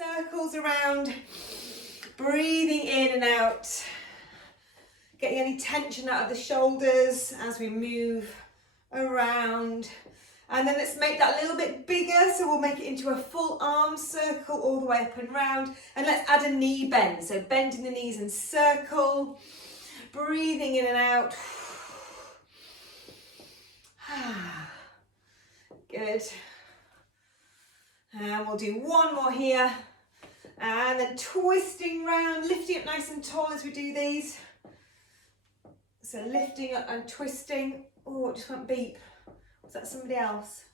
circles around, breathing in and out, getting any tension out of the shoulders as we move around. And then let's make that a little bit bigger, so we'll make it into a full arm circle all the way up and round. And let's add a knee bend, so bending the knees and circle, breathing in and out. Good. And we'll do one more here. And then twisting round, lifting up nice and tall as we do these. So lifting up and twisting. Oh, it just went beep. Was that somebody else?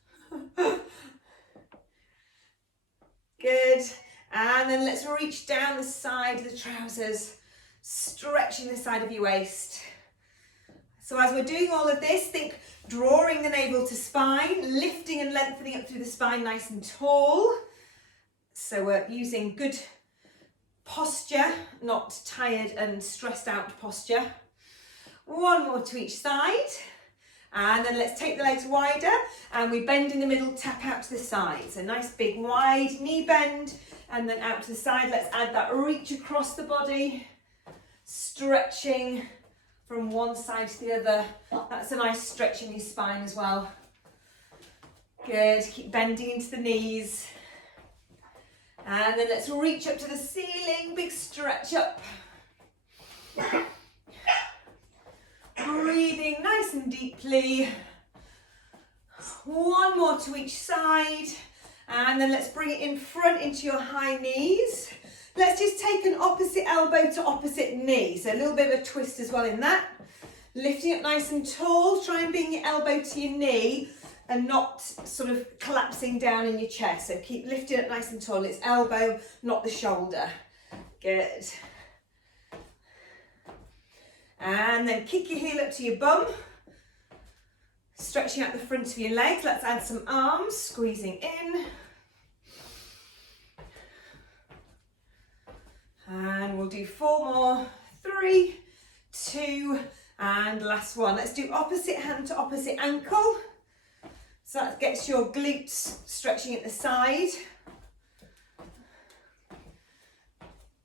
Good. And then let's reach down the side of the trousers, stretching the side of your waist. So as we're doing all of this, think drawing the navel to spine, lifting and lengthening up through the spine nice and tall. So we're using good posture, not tired and stressed out posture. One more to each side. And then let's take the legs wider and we bend in the middle, tap out to the side. So nice big wide knee bend and then out to the side. Let's add that reach across the body, stretching from one side to the other. That's a nice stretch in your spine as well. Good, keep bending into the knees. And then let's reach up to the ceiling, big stretch up. Breathing nice and deeply. One more to each side. And then let's bring it in front into your high knees. Let's just take an opposite elbow to opposite knee. So a little bit of a twist as well in that. Lifting up nice and tall. Try and bring your elbow to your knee and not sort of collapsing down in your chest. So keep lifting up nice and tall. It's elbow, not the shoulder. Good. And then kick your heel up to your bum. Stretching out the front of your legs. Let's add some arms, squeezing in. And we'll do 4 more. 3, 2, and last one. Let's do opposite hand to opposite ankle. So that gets your glutes stretching at the side.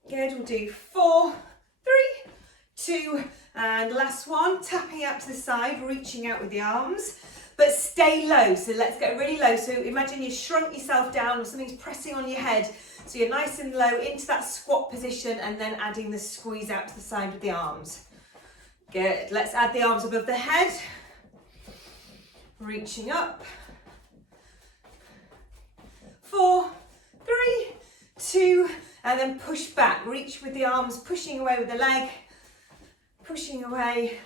Good, we'll do 4, 3, 2, and last one. Tapping out to the side, reaching out with the arms, but stay low. So let's get really low. So imagine you shrunk yourself down or something's pressing on your head. So you're nice and low into that squat position and then adding the squeeze out to the side with the arms. Good. Let's add the arms above the head. Reaching up. 4, 3, 2, and then push back. Reach with the arms, pushing away with the leg. Pushing away.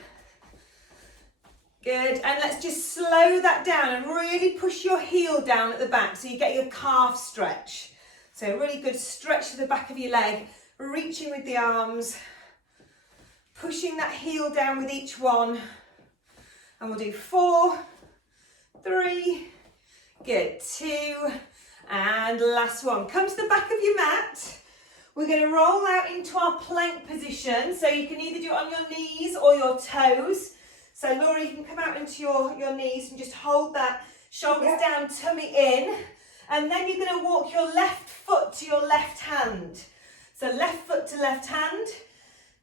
Good. And let's just slow that down and really push your heel down at the back so you get your calf stretch. So a really good stretch to the back of your leg, reaching with the arms, pushing that heel down with each one. And we'll do 4, 3, good, 2, and last one. Come to the back of your mat. We're going to roll out into our plank position. So you can either do it on your knees or your toes. So Laura, you can come out into your knees and just hold that shoulders down, tummy in. And then you're going to walk your left foot to your left hand. So left foot to left hand.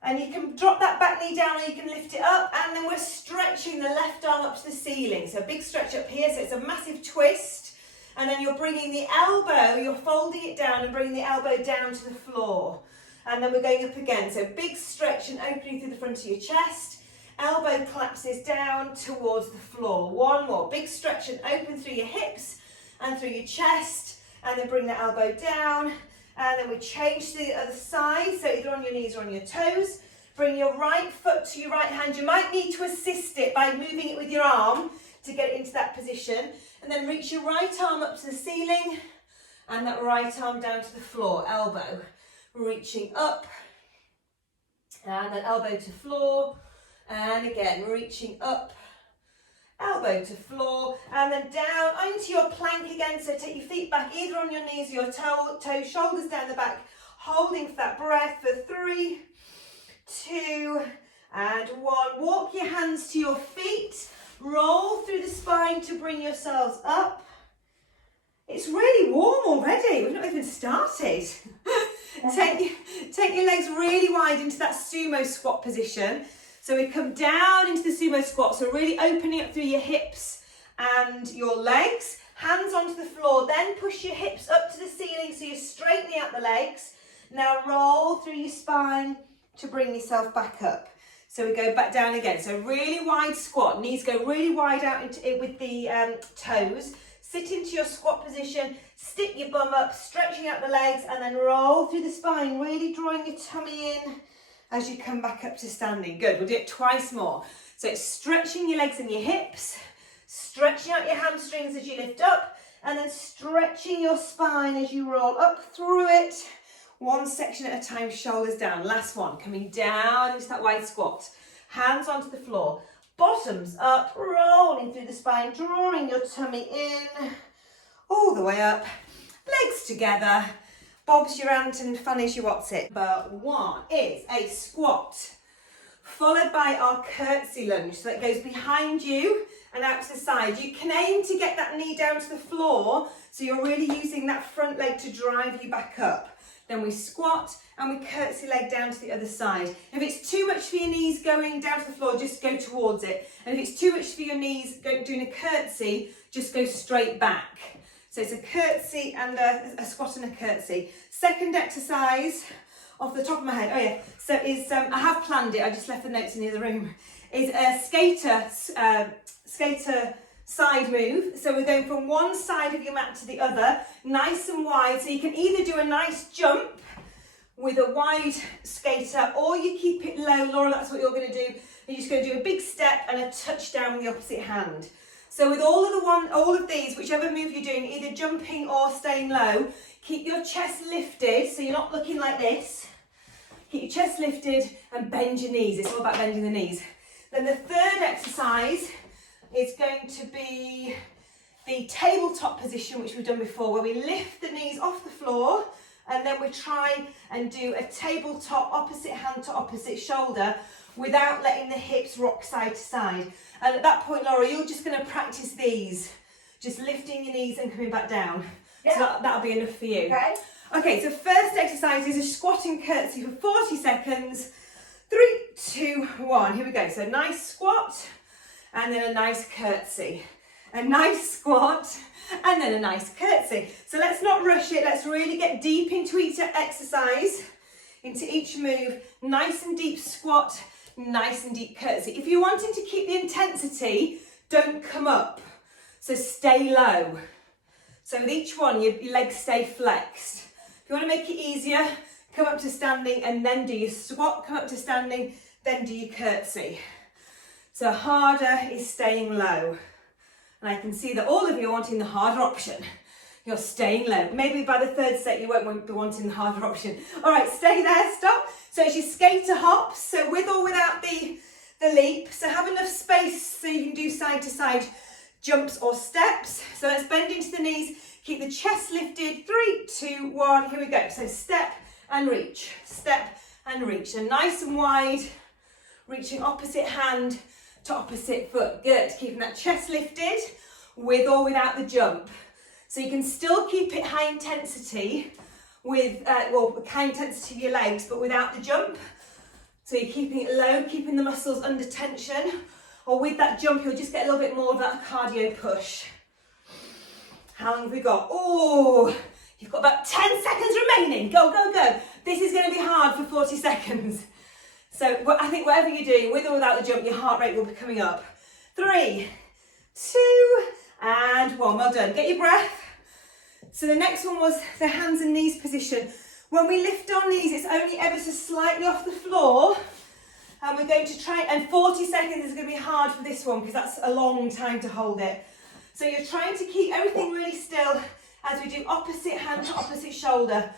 And you can drop that back knee down or you can lift it up. And then we're stretching the left arm up to the ceiling. So a big stretch up here. So it's a massive twist. And then you're bringing the elbow, you're folding it down and bringing the elbow down to the floor. And then we're going up again. So big stretch and opening through the front of your chest. Elbow collapses down towards the floor. One more. Big stretch and open through your hips and through your chest. And then bring the elbow down. And then we change to the other side. So either on your knees or on your toes. Bring your right foot to your right hand. You might need to assist it by moving it with your arm to get it into that position. And then reach your right arm up to the ceiling and that right arm down to the floor, elbow. Reaching up and then elbow to floor. And again, reaching up, elbow to floor, and then down into your plank again. So take your feet back either on your knees or your toes, shoulders down the back, holding for that breath for 3, 2, and 1. Walk your hands to your feet. Roll through the spine to bring yourselves up. It's really warm already. We've not even started. Take your legs really wide into that sumo squat position. So we come down into the sumo squat. So really opening up through your hips and your legs. Hands onto the floor. Then push your hips up to the ceiling so you're straightening out the legs. Now roll through your spine to bring yourself back up. So we go back down again. So really wide squat. Knees go really wide out into it with the toes. Sit into your squat position, stick your bum up, stretching out the legs, and then roll through the spine, really drawing your tummy in as you come back up to standing. Good, we'll do it twice more. So it's stretching your legs and your hips, stretching out your hamstrings as you lift up, and then stretching your spine as you roll up through it. One section at a time, shoulders down. Last one, coming down into that wide squat. Hands onto the floor. Bottoms up, rolling through the spine, drawing your tummy in, all the way up, legs together, bobs your aunt and funnies your what's it. Number one is a squat, followed by our curtsy lunge. So that goes behind you and out to the side. You can aim to get that knee down to the floor, so you're really using that front leg to drive you back up. Then we squat and we curtsy leg down to the other side. If it's too much for your knees going down to the floor, just go towards it. And if it's too much for your knees doing a curtsy, just go straight back. So it's a curtsy and a squat and a curtsy. Second exercise, off the top of my head, oh yeah, so is, I have planned it, I just left the notes in the other room, is a skater side move. So we're going from one side of your mat to the other, nice and wide. So you can either do a nice jump with a wide skater, or you keep it low. Laura, that's what you're going to do. You're just going to do a big step and a touchdown with the opposite hand. So with all of these, whichever move you're doing, either jumping or staying low, keep your chest lifted so you're not looking like this. Keep your chest lifted and bend your knees. It's all about bending the knees. Then the third exercise is going to be the tabletop position, which we've done before, where we lift the knees off the floor and then we try and do a tabletop opposite hand to opposite shoulder without letting the hips rock side to side. And at that point, Laura, you're just going to practice these, just lifting your knees and coming back down. Yeah. So that'll be enough for you. Okay. Okay, so first exercise is a squat and curtsy for 40 seconds. 3, 2, 1. Here we go. So nice squat and then a nice curtsy. A nice squat and then a nice curtsy. So let's not rush it. Let's really get deep into each exercise, into each move. Nice and deep squat, nice and deep curtsy. If you're wanting to keep the intensity, don't come up. So stay low. So with each one, your legs stay flexed. If you want to make it easier, come up to standing and then do your squat, come up to standing, then do your curtsy. So harder is staying low. And I can see that all of you are wanting the harder option. You're staying low. Maybe by the third set you won't be wanting the harder option. All right, stay there, stop. So it's your skater hops, so with or without the leap. So have enough space so you can do side to side jumps or steps. So let's bend into the knees, keep the chest lifted. 3, 2, 1, here we go. So step and reach, step and reach. And nice and wide, reaching opposite hand to opposite foot. Good, keeping that chest lifted with or without the jump. So you can still keep it high intensity with, high intensity of your legs, but without the jump. So you're keeping it low, keeping the muscles under tension. Or with that jump, you'll just get a little bit more of that cardio push. How long have we got? Oh, you've got about 10 seconds remaining. Go, go, go. This is going to be hard for 40 seconds. So I think whatever you're doing, with or without the jump, your heart rate will be coming up. 3, 2, and 1. Well done. Get your breath. So the next one was the hands and knees position. When we lift our knees, it's only ever so slightly off the floor. And we're going to try, and 40 seconds is going to be hard for this one because that's a long time to hold it. So you're trying to keep everything really still as we do opposite hand to opposite shoulder.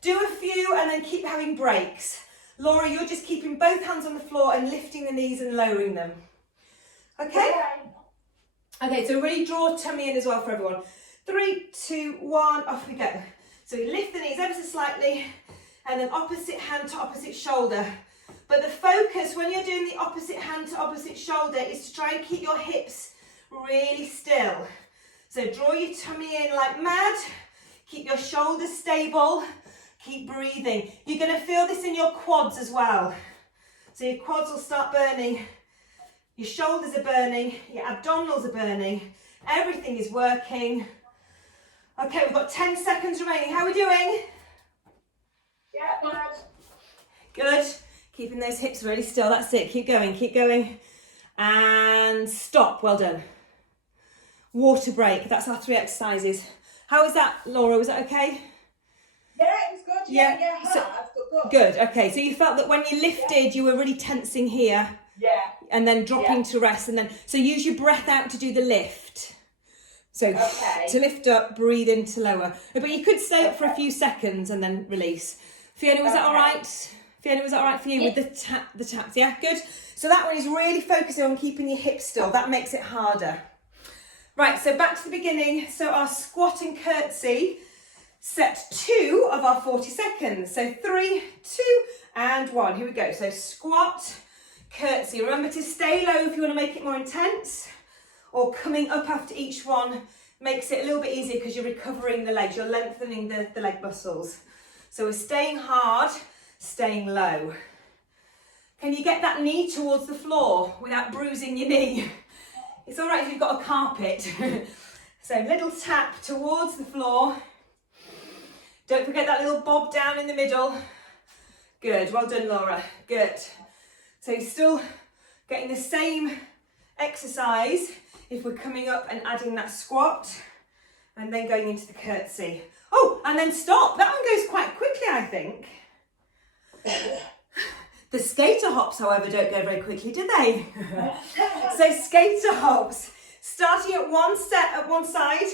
Do a few and then keep having breaks. Laura, you're just keeping both hands on the floor and lifting the knees and lowering them. Okay? Okay, so really draw tummy in as well for everyone. 3, 2, 1, off we go. So we lift the knees ever so slightly and then opposite hand to opposite shoulder. But the focus when you're doing the opposite hand to opposite shoulder is to try and keep your hips really still. So draw your tummy in like mad. Keep your shoulders stable. Keep breathing. You're going to feel this in your quads as well. So your quads will start burning. Your shoulders are burning. Your abdominals are burning. Everything is working. Okay, we've got 10 seconds remaining. How are we doing? Yeah, good. Good. Keeping those hips really still. That's it. Keep going. Keep going. And stop. Well done. Water break. That's our 3 exercises. How is that, Laura? Was that okay? Yeah, it was good. Yeah, hard, but good. Okay. So you felt that when you lifted, you were really tensing here. Yeah. And then dropping to rest. And then, so use your breath out to do the lift. So to lift up, breathe in to lower. But you could stay up for a few seconds and then release. Fiona, was that all right? Fiona, was that all right for you with the taps? Yeah, good. So that one is really focusing on keeping your hips still. That makes it harder. Right, so back to the beginning. So our squat and curtsy, set 2 of our 40 seconds. So 3, 2, and 1. Here we go. So squat, curtsy. Remember to stay low if you want to make it more intense, or coming up after each one makes it a little bit easier because you're recovering the legs, you're lengthening the leg muscles. So we're staying hard, staying low. Can you get that knee towards the floor without bruising your knee? It's all right if you've got a carpet. So little tap towards the floor. Don't forget that little bob down in the middle. Good, well done, Laura. Good. So you're still getting the same exercise if we're coming up and adding that squat and then going into the curtsy. Oh, and then stop. That one goes quite quickly, I think. The skater hops, however, don't go very quickly, do they? So skater hops, starting at one set at one side,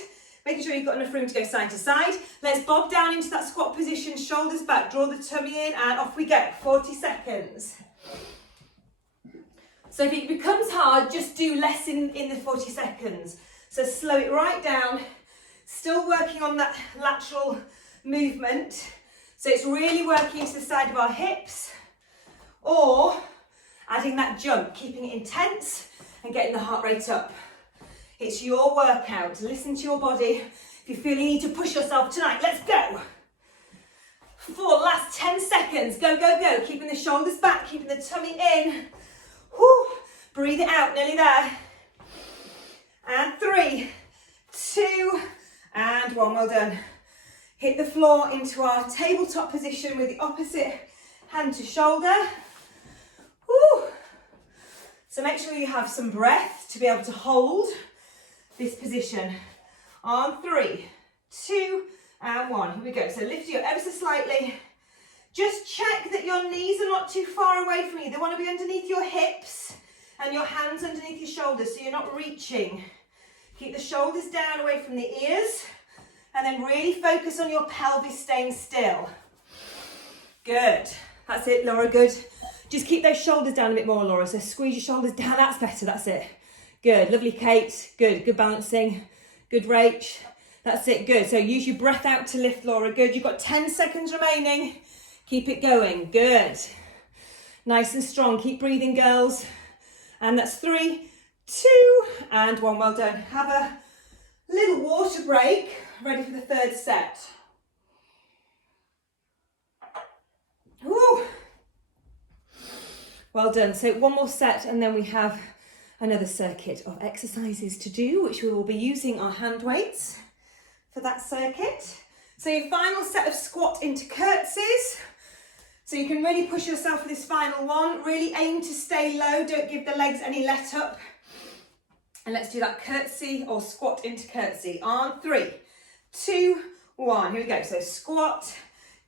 making sure you've got enough room to go side to side. Let's bob down into that squat position, shoulders back, draw the tummy in, and off we go, 40 seconds. So if it becomes hard, just do less in the 40 seconds. So slow it right down, still working on that lateral movement. So it's really working to the side of our hips, or adding that jump, keeping it intense and getting the heart rate up. It's your workout. Listen to your body. If you feel you need to push yourself tonight, let's go. 4, last 10 seconds. Go, go, go. Keeping the shoulders back, keeping the tummy in. Whew. Breathe it out, nearly there. And 3, 2, and 1. Well done. Hit the floor into our tabletop position with the opposite hand to shoulder. Whew. So make sure you have some breath to be able to hold this position. On 3, 2, and 1. Here we go. So lift you up ever so slightly. Just check that your knees are not too far away from you. They want to be underneath your hips and your hands underneath your shoulders so you're not reaching. Keep the shoulders down away from the ears and then really focus on your pelvis staying still. Good. That's it, Laura. Good. Just keep those shoulders down a bit more, Laura. So squeeze your shoulders down. That's better. That's it. Good. Lovely, Kate. Good. Good balancing. Good, Rach. That's it. Good. So use your breath out to lift, Laura. Good. You've got 10 seconds remaining. Keep it going. Good. Nice and strong. Keep breathing, girls. And that's 3, 2, and 1. Well done. Have a little water break. Ready for the 3rd set. Woo. Well done. So one more set and then we have another circuit of exercises to do, which we will be using our hand weights for that circuit. So your final set of squat into curtsies. So you can really push yourself for this final one. Really aim to stay low. Don't give the legs any let up. And let's do that curtsy or squat into curtsy. On 3, 2, 1. Here we go. So squat,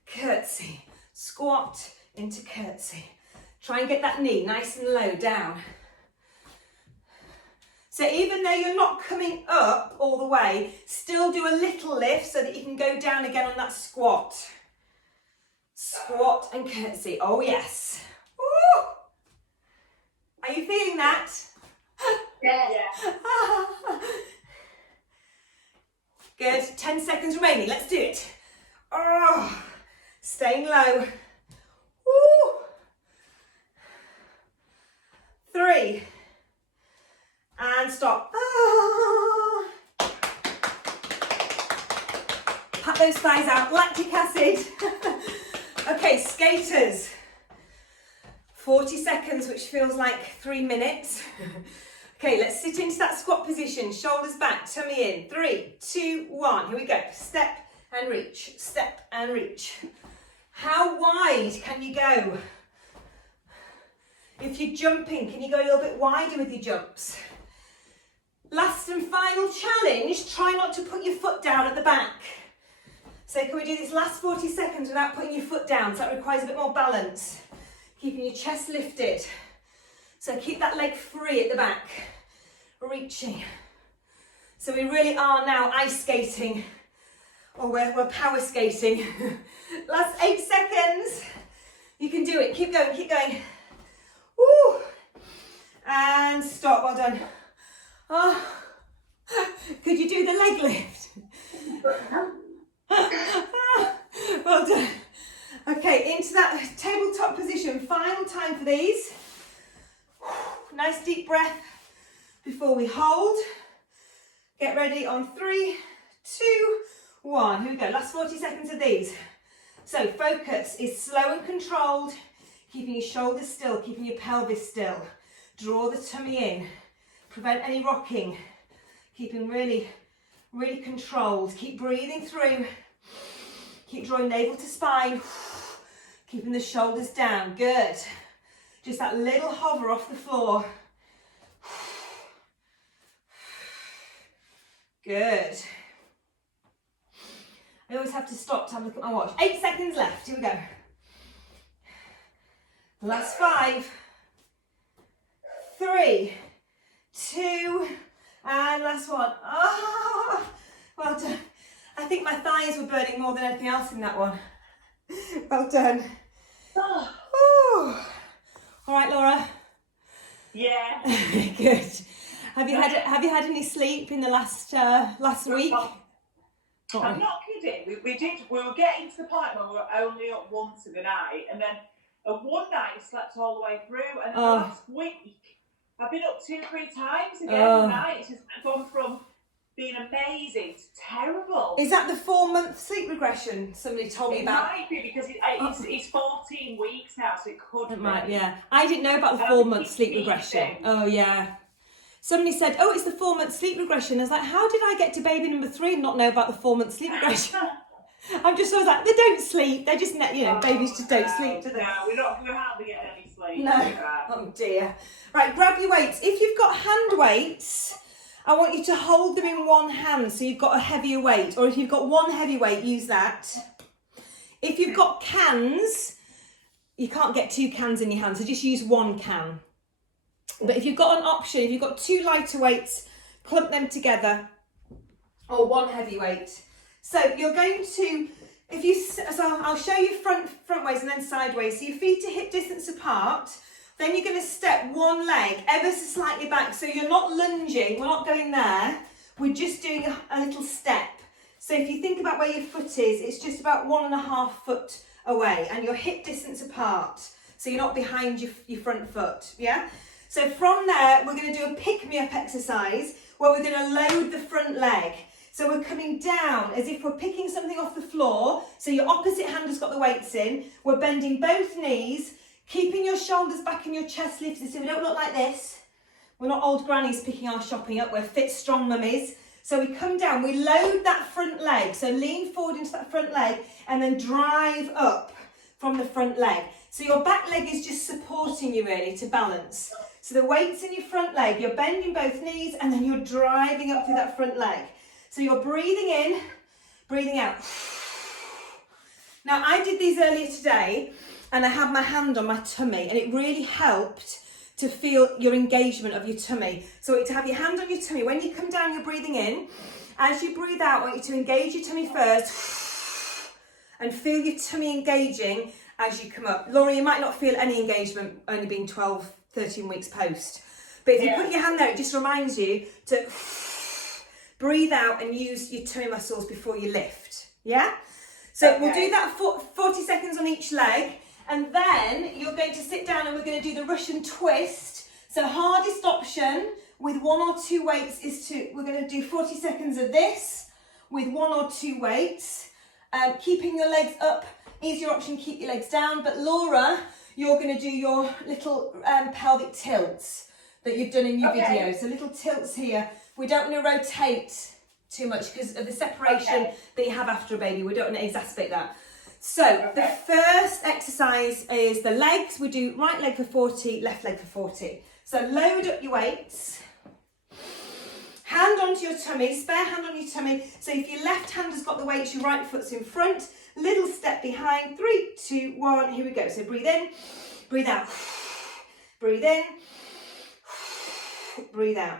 curtsy, squat into curtsy. Try and get that knee nice and low down. So even though you're not coming up all the way, still do a little lift so that you can go down again on that squat. Squat and curtsy. Oh yes. Woo! Are you feeling that? Yeah. Good. 10 seconds remaining. Let's do it. Oh, staying low. Woo! 3. And stop. Pat those thighs out, lactic acid. Okay, skaters. 40 seconds, which feels like 3 minutes. Okay, let's sit into that squat position, shoulders back, tummy in. 3, 2, 1, here we go. Step and reach, step and reach. How wide can you go? If you're jumping, can you go a little bit wider with your jumps? Last and final challenge, try not to put your foot down at the back. So can we do this last 40 seconds without putting your foot down? So that requires a bit more balance. Keeping your chest lifted. So keep that leg free at the back. Reaching. So we really are now ice skating. Or we're power skating. Last 8 seconds. You can do it. Keep going, keep going. Woo! And stop, well done. Oh. Could you do the leg lift? Well done. Okay, into that tabletop position. Final time for these. Nice deep breath before we hold. Get ready on 3, 2, 1. Here we go. Last 40 seconds of these. So focus is slow and controlled. Keeping your shoulders still, keeping your pelvis still. Draw the tummy in. Prevent any rocking. Keeping really, really controlled. Keep breathing through. Keep drawing navel to spine. Keeping the shoulders down. Good. Just that little hover off the floor. Good. I always have to stop to have a look at my watch. 8 seconds left. Here we go. Last 5, 3, 2, and last one. Oh, well done. I think my thighs were burning more than anything else in that one. Well done. Oh. All right, Laura. Yeah. Good. Have you had any sleep in the last week? I'm not kidding. We were getting to the point where we were only up once in the night, and then one night I slept all the way through, and the last week I've been up 2-3 times again at night. It's just gone from being amazing to terrible. Is that the 4-month sleep regression somebody told me about? It might be, because it's 14 weeks now, so it could be. Might, yeah. I didn't know about the 4-month sleep regression. Oh, yeah. Somebody said, oh, it's the 4-month sleep regression. I was like, how did I get to baby number 3 and not know about the 4-month sleep regression? I was like, they don't sleep. They just, babies just don't sleep, do they? No, we're hardly getting any sleep. No. Oh, dear. Right, grab your weights. If you've got hand weights, I want you to hold them in one hand so you've got a heavier weight. Or if you've got one heavy weight, use that. If you've got cans, you can't get 2 cans in your hand, so just use 1 can. But if you've got an option, if you've got 2 lighter weights, clump them together, or 1 heavy weight. So you're going to, I'll show you front ways and then sideways. So your feet are hip distance apart. Then you're going to step 1 leg ever so slightly back. So you're not lunging, we're not going there. We're just doing a little step. So if you think about where your foot is, it's just about 1.5 foot away, and you're hip distance apart. So you're not behind your front foot, yeah? So from there, we're going to do a pick-me-up exercise where we're going to load the front leg. So we're coming down as if we're picking something off the floor. So your opposite hand has got the weights in. We're bending both knees, keeping your shoulders back and your chest lifted so we don't look like this. We're not old grannies picking our shopping up. We're fit, strong mummies. So we come down, we load that front leg. So lean forward into that front leg and then drive up from the front leg. So your back leg is just supporting you really to balance. So the weight's in your front leg, you're bending both knees and then you're driving up through that front leg. So you're breathing in, breathing out. Now I did these earlier today and I had my hand on my tummy and it really helped to feel your engagement of your tummy. So to have your hand on your tummy, when you come down you're breathing in. As you breathe out, I want you to engage your tummy first and feel your tummy engaging as you come up. Laura, you might not feel any engagement only being 12, 13 weeks post. But if you put your hand there, it just reminds you to breathe out and use your tummy muscles before you lift, yeah? So we'll do that for 40 seconds on each leg, and then you're going to sit down and we're going to do the Russian twist. So hardest option with 1 or 2 weights is we're going to do 40 seconds of this with 1 or 2 weights. Keeping your legs up, easier option, keep your legs down. But Laura, you're going to do your little pelvic tilts that you've done in your video. So little tilts here. We don't want to rotate too much because of the separation that you have after a baby. We don't want to exacerbate that. So the first exercise is the legs. We do right leg for 40, left leg for 40. So load up your weights. Hand onto your tummy, spare hand on your tummy. So if your left hand has got the weights, your right foot's in front. Little step behind. 3, 2, 1. Here we go. So breathe in, breathe out. Breathe in, breathe out.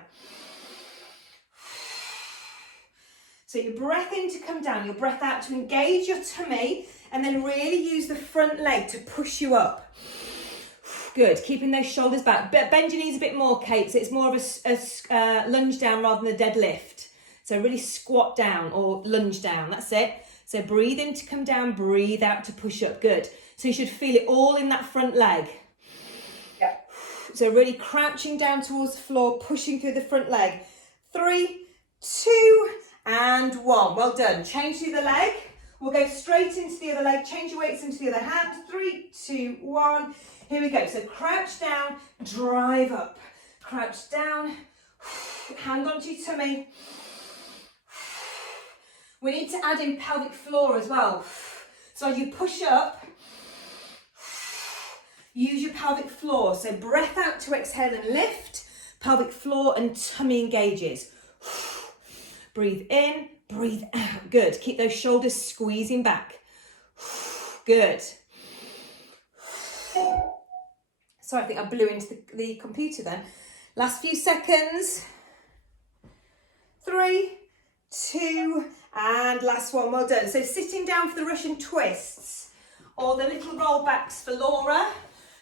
So your breath in to come down, your breath out to engage your tummy, and then really use the front leg to push you up. Good, keeping those shoulders back. Bend your knees a bit more, Kate, so it's more of a lunge down rather than a deadlift. So really squat down or lunge down, that's it. So breathe in to come down, breathe out to push up, good. So you should feel it all in that front leg. Yeah. So really crouching down towards the floor, pushing through the front leg. 3, 2, and 1. Well done. Change to the other leg. We'll go straight into the other leg. Change your weights into the other hand. 3, 2, 1. Here we go. So crouch down, drive up. Crouch down, hand onto your tummy. We need to add in pelvic floor as well. So as you push up, use your pelvic floor. So breath out to exhale and lift. Pelvic floor and tummy engages. Breathe in, breathe out. Good. Keep those shoulders squeezing back. Good. Sorry, I think I blew into the computer then. Last few seconds. 3, 2, and last one. Well done. So sitting down for the Russian twists or the little roll backs for Laura.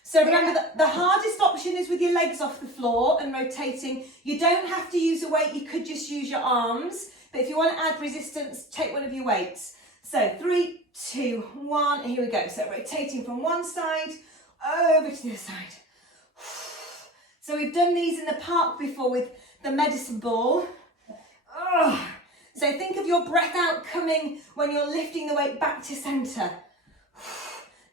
So remember that the hardest option is with your legs off the floor and rotating. You don't have to use a weight, you could just use your arms. But if you want to add resistance, take one of your weights. So 3, 2, 1, here we go. So rotating from one side over to the other side. So we've done these in the park before with the medicine ball. So think of your breath out coming when you're lifting the weight back to centre.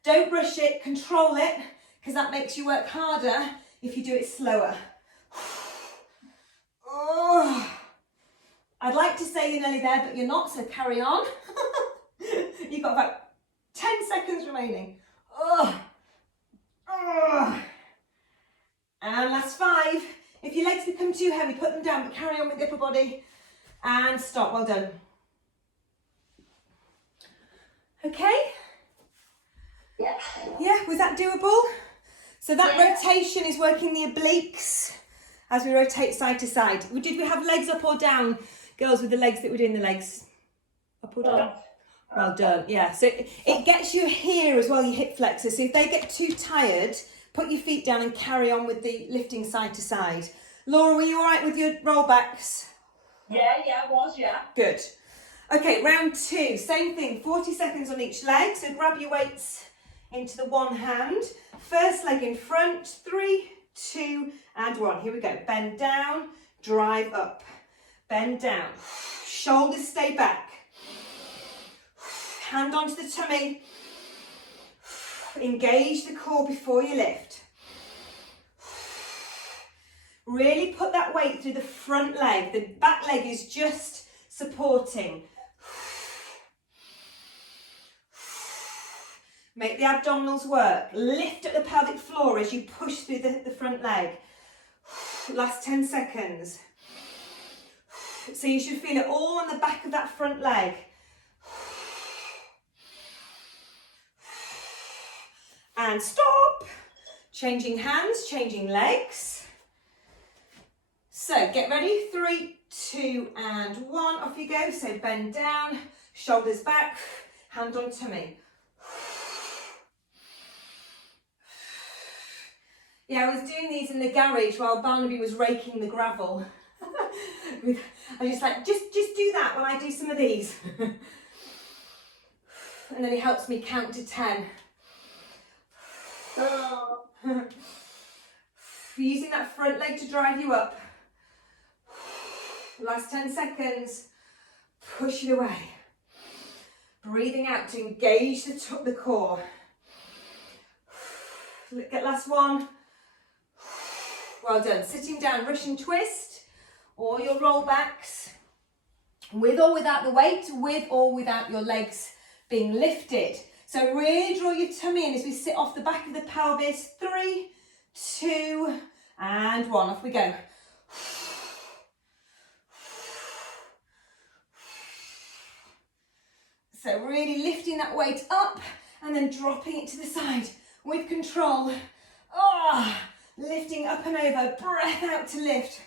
Don't rush it, control it, because that makes you work harder if you do it slower. I'd like to say you're nearly there, but you're not, so carry on. You've got about 10 seconds remaining. And last 5. If your legs become too heavy, put them down, but carry on with the upper body. And stop, well done. Okay? Yeah, was that doable? So that rotation is working the obliques as we rotate side to side. Did we have legs up or down, girls, with the legs that we're doing the legs? Up or down? Well done, yeah. So it gets you here as well, your hip flexors. So if they get too tired, put your feet down and carry on with the lifting side to side. Laura, were you all right with your rollbacks? Yeah, I was, yeah. Good. Okay, round 2, same thing, 40 seconds on each leg. So grab your weights into the one hand. First leg in front, 3, 2, and 1. Here we go. Bend down, drive up. Bend down. Shoulders stay back. Hand onto the tummy. Engage the core before you lift. Really put that weight through the front leg. The back leg is just supporting. Make the abdominals work. Lift at the pelvic floor as you push through the front leg. Last 10 seconds. So you should feel it all on the back of that front leg. And stop. Changing hands, changing legs. So get ready, 3, 2, and 1, off you go. So bend down, shoulders back, hand on tummy. Yeah, I was doing these in the garage while Barnaby was raking the gravel. I was just like, just do that while I do some of these. And then he helps me count to 10. Using that front leg to drive you up. Last 10 seconds. Push it away. Breathing out to engage the core. Get last one. Well done. Sitting down, Russian twist, or your rollbacks, with or without the weight, with or without your legs being lifted. So really draw your tummy in as we sit off the back of the pelvis. 3, 2, and 1. Off we go. So really lifting that weight up and then dropping it to the side with control. Ah, lifting up and over, breath out to lift.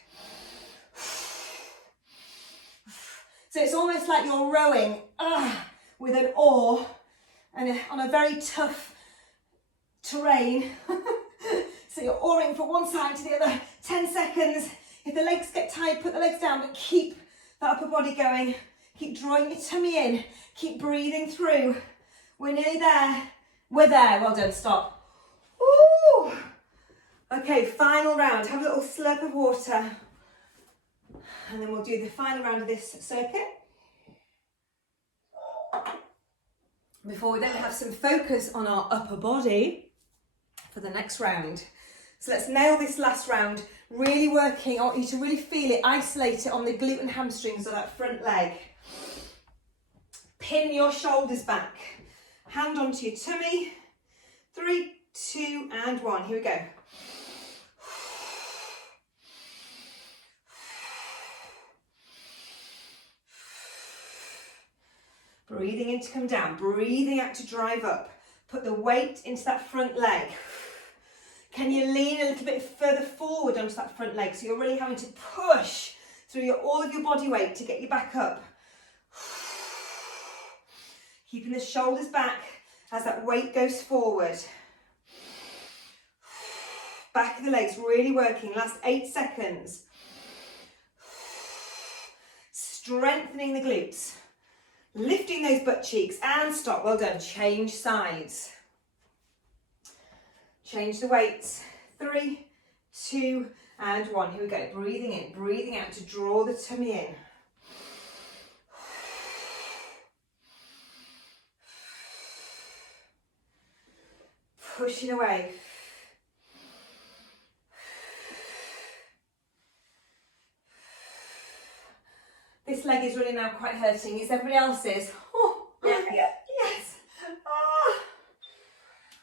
So it's almost like you're rowing with an oar and on a very tough terrain. So you're oaring from one side to the other, 10 seconds. If the legs get tight, put the legs down, but keep that upper body going. Keep drawing your tummy in. Keep breathing through. We're nearly there. We're there. Well done. Stop. Ooh. Okay, final round. Have a little slurp of water. And then we'll do the final round of this circuit. Before we then have some focus on our upper body for the next round. So let's nail this last round. Really working. I want you to really feel it. Isolate it on the glute and hamstrings of that front leg. Pin your shoulders back. Hand onto your tummy. 3, 2, and 1. Here we go. Breathing in to come down. Breathing out to drive up. Put the weight into that front leg. Can you lean a little bit further forward onto that front leg? So you're really having to push through all of your body weight to get you back up. Keeping the shoulders back as that weight goes forward. Back of the legs really working. Last 8 seconds. Strengthening the glutes. Lifting those butt cheeks and stop. Well done. Change sides. Change the weights. 3, 2, and 1. Here we go. Breathing in, breathing out to draw the tummy in. Pushing away. This leg is really now quite hurting. Is everybody else's? Oh, Yeah. yes. Oh.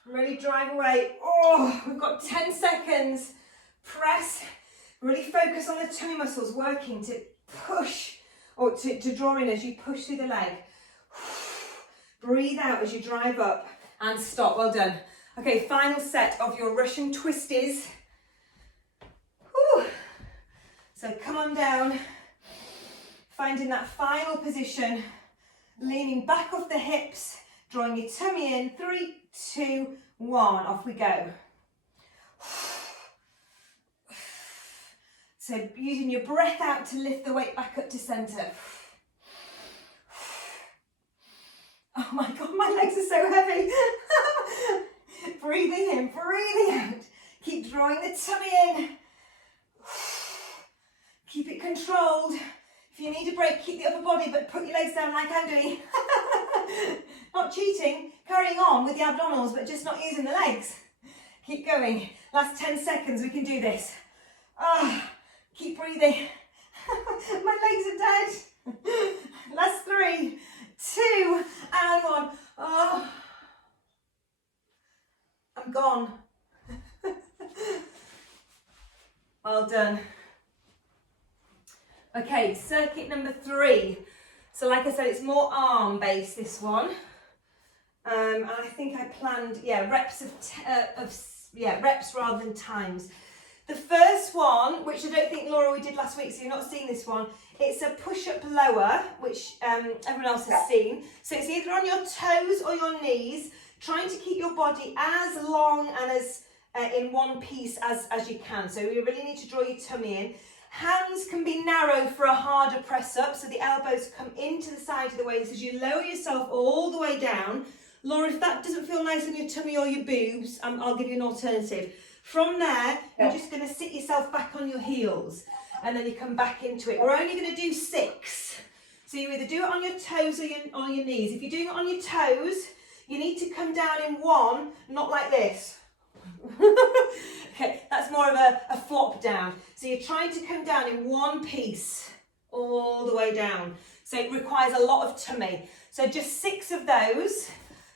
Really drive away. Oh, we've got 10 seconds. Press. Really focus on the tummy muscles working to push or to draw in as you push through the leg. Breathe out as you drive up and stop. Well done. Okay, final set of your Russian twisties. Whew. So come on down. Finding that final position, leaning back off the hips, drawing your tummy in. 3, 2, 1, off we go. So using your breath out to lift the weight back up to centre. Oh my God, my legs are so heavy. Breathing in, breathing out. Keep drawing the tummy in. Keep it controlled. If you need a break, keep the upper body, but put your legs down like I'm doing. Not cheating, carrying on with the abdominals, but just not using the legs. Keep going. Last 10 seconds, we can do this. Keep breathing. My legs are dead. Last 3, 2, and 1. Oh, I'm gone. Well done. Okay, circuit number 3. So like I said, it's more arm based, this one. And I think I planned, reps reps rather than times. The first one, which I don't think, Laura, we did last week, so you've not seen this one. It's a push-up lower, which everyone else has seen. So it's either on your toes or your knees, trying to keep your body as long and as in one piece as you can. So you really need to draw your tummy in. Hands can be narrow for a harder press up, so the elbows come into the side of the waist as you lower yourself all the way down. Laura, if that doesn't feel nice on your tummy or your boobs, I'll give you an alternative. From there, you're just going to sit yourself back on your heels, and then you come back into it. We're only going to do 6. So you either do it on your toes or on your knees. If you're doing it on your toes, you need to come down in one, not like this. Okay, that's more of a flop down. So you're trying to come down in one piece all the way down. So it requires a lot of tummy. So just 6 of those.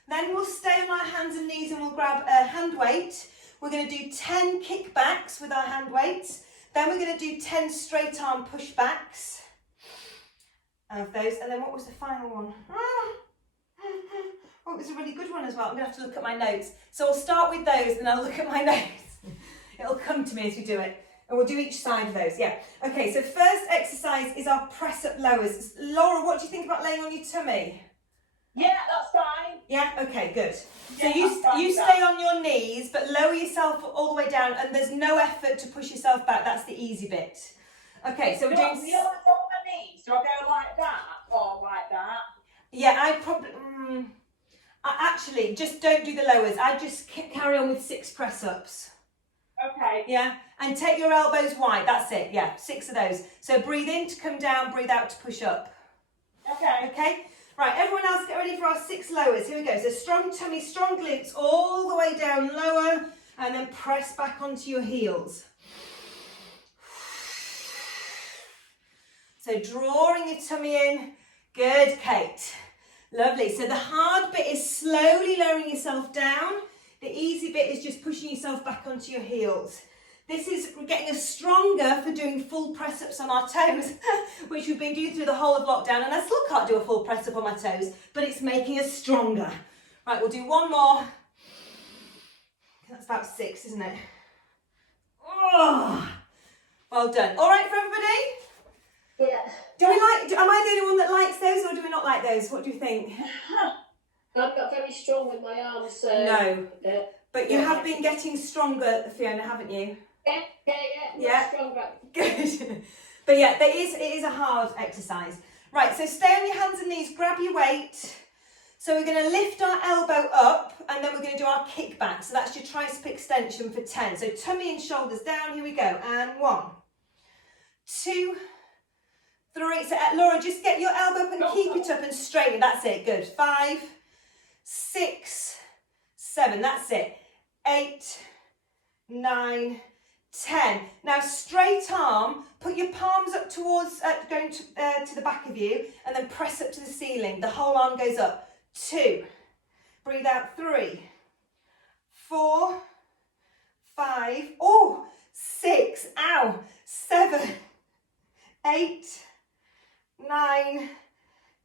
Then we'll stay on our hands and knees and we'll grab a hand weight. We're going to do 10 kickbacks with our hand weights. Then we're going to do 10 straight arm pushbacks of those. And then what was the final one? Oh, it was a really good one as well. I'm going to have to look at my notes. So I'll start with those and I'll look at my notes. It'll come to me as we do it. And we'll do each side of those, yeah. Okay, so first exercise is our press up lowers. Laura, what do you think about laying on your tummy? Yeah, that's fine. Yeah, okay, good. Yeah, So you stay on your knees, but lower yourself all the way down, and there's no effort to push yourself back. That's the easy bit. Okay, so we're doing... On my knees, do I go like that or like that? Yeah, I probably... actually, just don't do the lowers. I just carry on with 6 press-ups. Okay. Yeah, and take your elbows wide. That's it, yeah, 6 of those. So breathe in to come down, breathe out to push up. Okay. Okay? Right, everyone else get ready for our 6 lowers. Here we go. So strong tummy, strong glutes, all the way down lower, and then press back onto your heels. So drawing your tummy in. Good, Kate. Lovely. So the hard bit is slowly lowering yourself down. The easy bit is just pushing yourself back onto your heels. This is getting us stronger for doing full press-ups on our toes, which we've been doing through the whole of lockdown, and I still can't do a full press-up on my toes, but it's making us stronger. Right, we'll do one more. That's about 6, isn't it? Oh, well done. All right for everybody? Yeah. Am I the only one that likes those, or do we not like those? What do you think? I've got very strong with my arms. No. But you have been getting stronger, Fiona, haven't you? Yeah. Stronger. Good. But yeah, it is a hard exercise. Right, so stay on your hands and knees, grab your weight. So we're going to lift our elbow up and then we're going to do our kickback. So that's your tricep extension for 10. So tummy and shoulders down, here we go. And 1, 2, 3. So Laura, just get your elbow up and keep it up and straighten. That's it, good. 5, 6, 7, that's it. 8, 9, 10. Now straight arm, put your palms up towards, going to the back of you, and then press up to the ceiling. The whole arm goes up. 2, breathe out. 3, 4, 5, 6, ow, 7, 8, 9,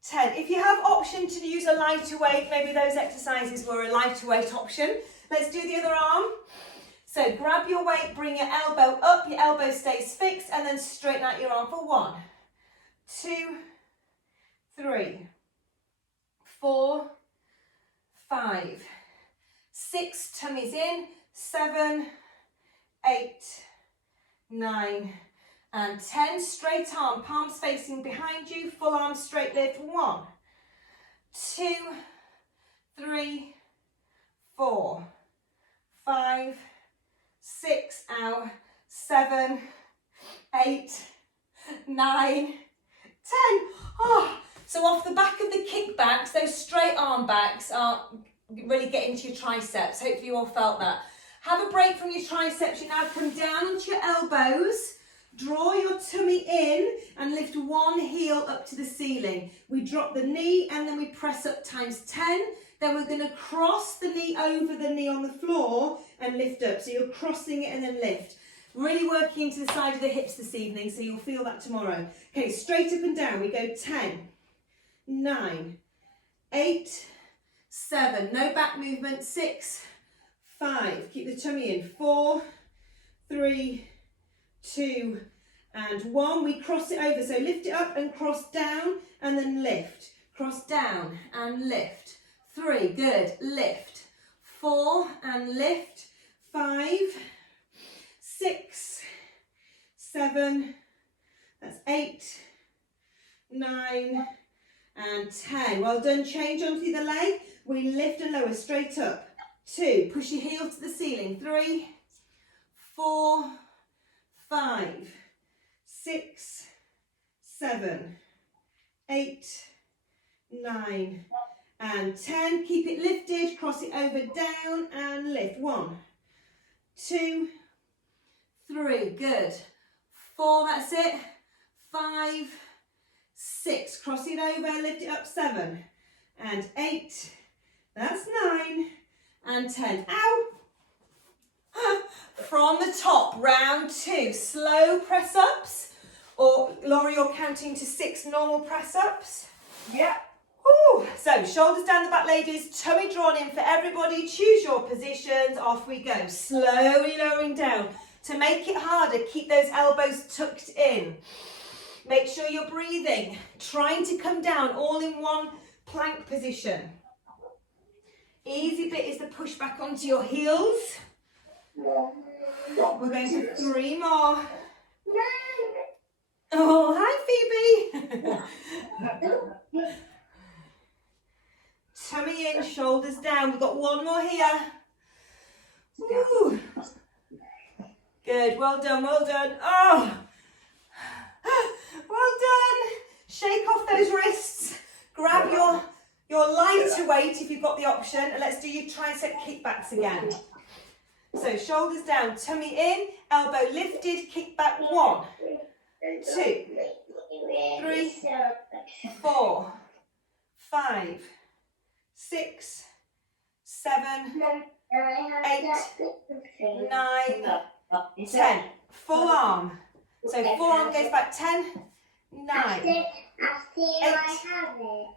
10. If you have option to use a lighter weight, maybe those exercises were a lighter weight option. Let's do the other arm. So grab your weight, bring your elbow up, your elbow stays fixed, and then straighten out your arm for 1, 2, 3, 4, 5, 6, tummies in, 7, 8, 9, and 10. Straight arm, palms facing behind you, full arm straight lift. 1, 2, 3, 4, 5, 6, 7, 8, 9, 10. So off the back of the kickbacks, those straight arm backs are really getting to your triceps. Hopefully you all felt that. Have a break from your triceps. You now come down onto your elbows, draw your tummy in and lift one heel up to the ceiling. We drop the knee and then we press up times 10. Then we're going to cross the knee over the knee on the floor and lift up. So you're crossing it and then lift. Really working into the side of the hips this evening, so you'll feel that tomorrow. Okay, straight up and down. We go 10, 9, 8, 7. No back movement. 6, 5. Keep the tummy in. 4, 3, 2, and 1. We cross it over. So lift it up and cross down and then lift. Cross down and lift. 3, good, lift. 4 and lift. 5, 6, 7, that's 8, 9, and 10. Well done. Change onto the leg. We lift and lower straight up. 2, push your heel to the ceiling. 3, 4, 5, 6, 7, 8, 9, and 10. Keep it lifted, cross it over, down, and lift. 1, 2, 3, good. 4, that's it. 5, 6, cross it over, lift it up, 7, and 8, that's 9, and 10. Ow! From the top, round 2, slow press ups, or Laura, you're counting to 6 normal press ups. Yeah. Woo. So shoulders down the back, ladies, tummy drawn in for everybody. Choose your positions, off we go. Slowly lowering down. To make it harder, keep those elbows tucked in. Make sure you're breathing, trying to come down all in one plank position. Easy bit is the push back onto your heels. We're going to 3 more. Oh, hi Phoebe. Tummy in, shoulders down. We've got 1 more here. Woo. Good, well done, well done. Oh, well done. Shake off those wrists. Grab your lighter weight if you've got the option. And let's do your tricep kickbacks again. So shoulders down, tummy in, elbow lifted, kick back. 1, 2, 3, 4, 5, 6, 7, 8, 9, 10. Full arm. So forearm goes back. 10, 9, 8,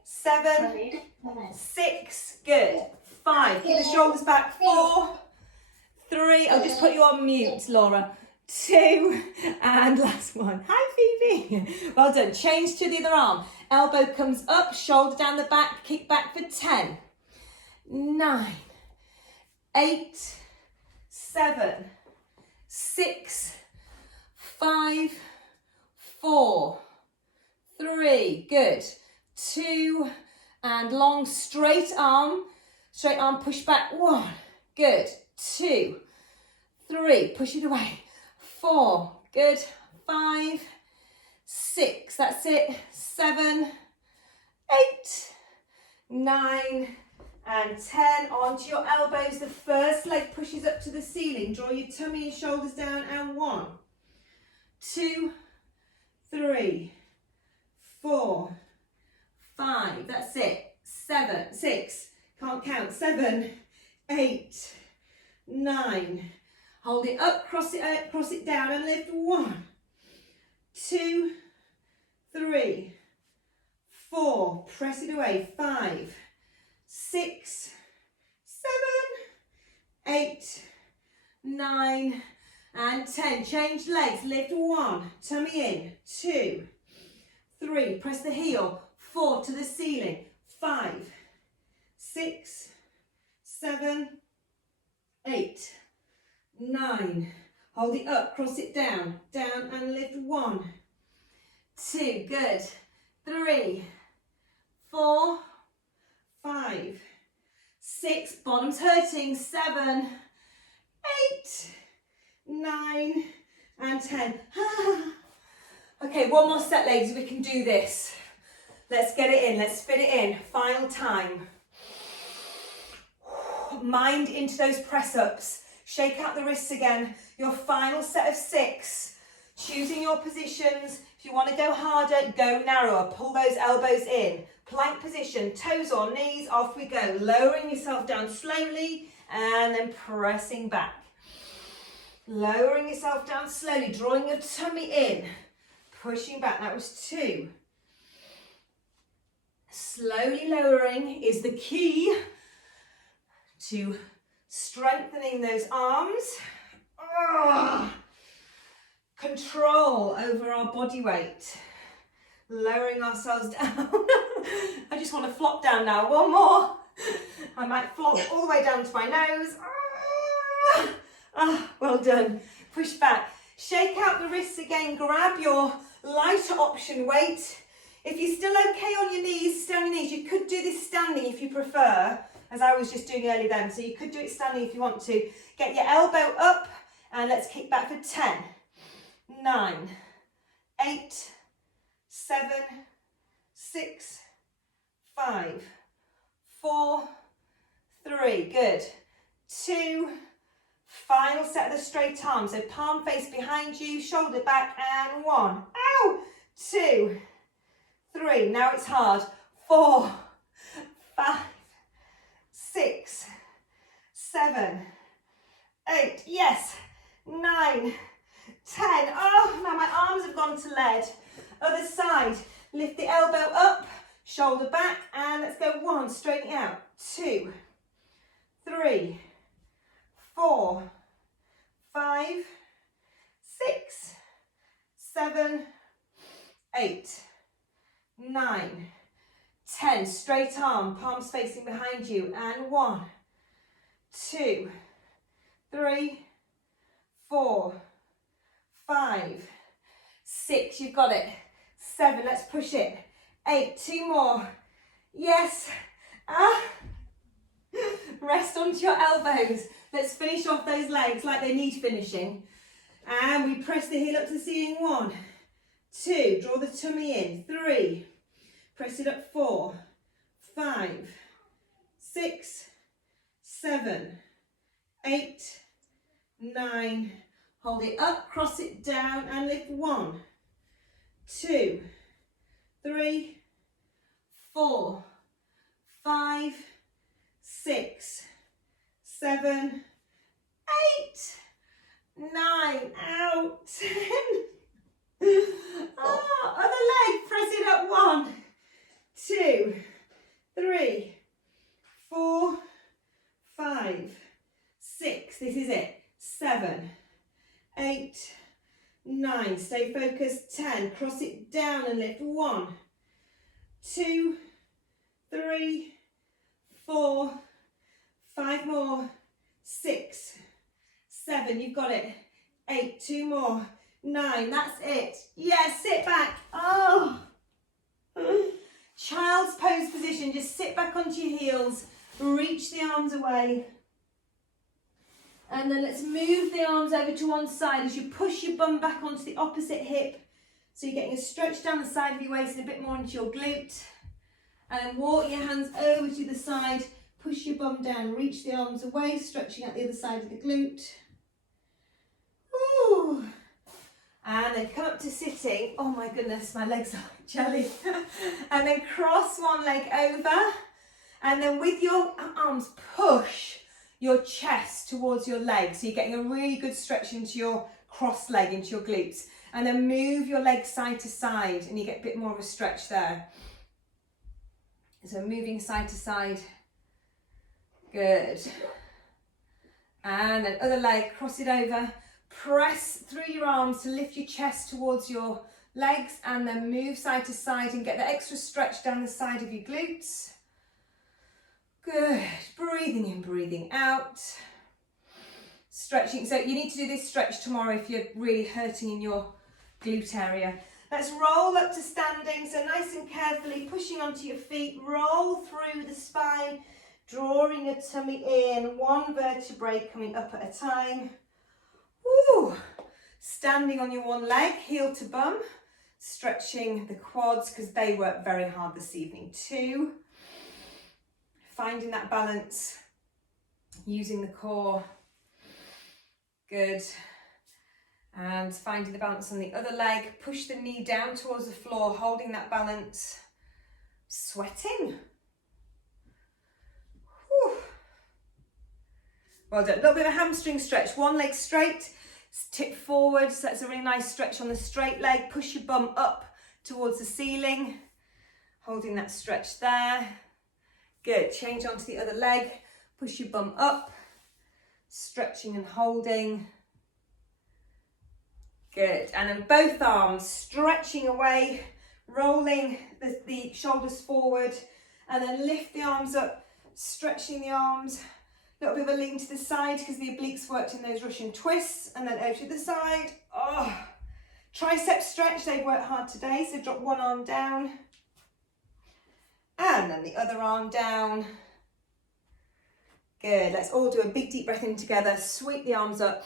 7, 6. Good. 5. Keep the shoulders back. 4, 3. I'll just put you on mute, Laura. 2, and last one. Hi, Phoebe. Well done. Change to the other arm. Elbow comes up, shoulder down the back, kick back for 10, 9, 8, 7, 6, 5, 4, 3. Good. 2, and long straight arm push back. 1. Good. 2, 3, push it away. 4, good. 5, 6, that's it. 7, 8, 9, and 10. Onto your elbows. The first leg pushes up to the ceiling. Draw your tummy and shoulders down. And 1, 2, 3, 4, 5. That's it. 7, 6. Can't count. 7, 8, 9. Hold it up, cross it down, and lift. 1, 2, 3, 4. Press it away. 5, 6, 7, 8, 9, and 10. Change legs. Lift. 1. Tummy in. 2, 3. Press the heel. 4 to the ceiling. 5, 6, 7, 8, 9. Hold it up, cross it down, down and lift. 1, 2, good. 3, 4, 5, 6. Bottom's hurting. 7, 8, 9, and 10. Okay, 1 more set, ladies. We can do this. Let's get it in. Let's fit it in. Final time. Mind into those press ups. Shake out the wrists again. Your final set of 6. Choosing your positions. If you want to go harder, go narrower. Pull those elbows in. Plank position, toes or knees, off we go. Lowering yourself down slowly and then pressing back. Lowering yourself down slowly, drawing your tummy in. Pushing back, that was 2. Slowly lowering is the key to strengthening those arms. Control over our body weight. Lowering ourselves down. I just want to flop down now. 1 more. I might flop all the way down to my nose. Well done. Push back. Shake out the wrists again. Grab your lighter option weight. If you're still okay on your knees, stay on your knees. You could do this standing if you prefer, as I was just doing earlier then. So you could do it standing if you want to. Get your elbow up and let's kick back for 10, 9, 8, 7, 6, 5, 4, 3, good. 2, final set of the straight arms. So palm face behind you, shoulder back, and 1. Ow! 2, 3, now it's hard. 4, 5, 6, 7, 8, yes, 9, 10. Oh, now my arms have gone to lead. Other side, lift the elbow up, shoulder back, and let's go 1, straighten it out. 2, 3, 4, 5, 6, 7, 8, 9, 10. Straight arm, palms facing behind you, and 1, 2, 3, 4, 5, 6, you've got it. 7, let's push it. 8, 2 more. Yes. Rest onto your elbows. Let's finish off those legs like they need finishing. And we press the heel up to the ceiling. 1, 2, draw the tummy in. 3, press it up. 4, 5, 6, 7, 8, 9. Hold it up, cross it down and lift. 1, 2, 3, 4, 5, 6, 7, 8, 9, out, 10. Other leg, press it up. 1, 2, 3, 4, 5, 6, this is it. 7, 8, 9, stay focused. 10, cross it down and lift. 1, 2, 3, 4, 5 more, 6, 7, you've got it. 8, 2 more, 9, that's it. Yes, sit back. Oh, child's pose position. Just sit back onto your heels, reach the arms away. And then let's move the arms over to one side as you push your bum back onto the opposite hip. So you're getting a stretch down the side of your waist and a bit more into your glute. And then walk your hands over to the side, push your bum down, reach the arms away, stretching out the other side of the glute. Ooh. And then come up to sitting. Oh my goodness, my legs are like jelly. And then cross one leg over. And then with your arms, push your chest towards your legs. So you're getting a really good stretch into your cross leg, into your glutes. And then move your legs side to side and you get a bit more of a stretch there. So moving side to side. Good. And then other leg, cross it over. Press through your arms to lift your chest towards your legs and then move side to side and get that extra stretch down the side of your glutes. Good. Breathing in, breathing out. Stretching. So you need to do this stretch tomorrow if you're really hurting in your glute area. Let's roll up to standing. So nice and carefully pushing onto your feet. Roll through the spine, drawing your tummy in. One vertebrae coming up at a time. Woo. Standing on your one leg, heel to bum. Stretching the quads because they work very hard this evening too. Finding that balance, using the core. Good. And finding the balance on the other leg. Push the knee down towards the floor, holding that balance. Sweating. Whew. Well done. A little bit of a hamstring stretch. One leg straight, tip forward. So that's a really nice stretch on the straight leg. Push your bum up towards the ceiling. Holding that stretch there. Good. Change onto the other leg. Push your bum up. Stretching and holding. Good. And then both arms stretching away, rolling the shoulders forward, and then lift the arms up, stretching the arms. A little bit of a lean to the side because the obliques worked in those Russian twists, and then over to the side. Oh, tricep stretch. They've worked hard today, so drop one arm down. And then the other arm down. Good. Let's all do a big deep breath in together. Sweep the arms up.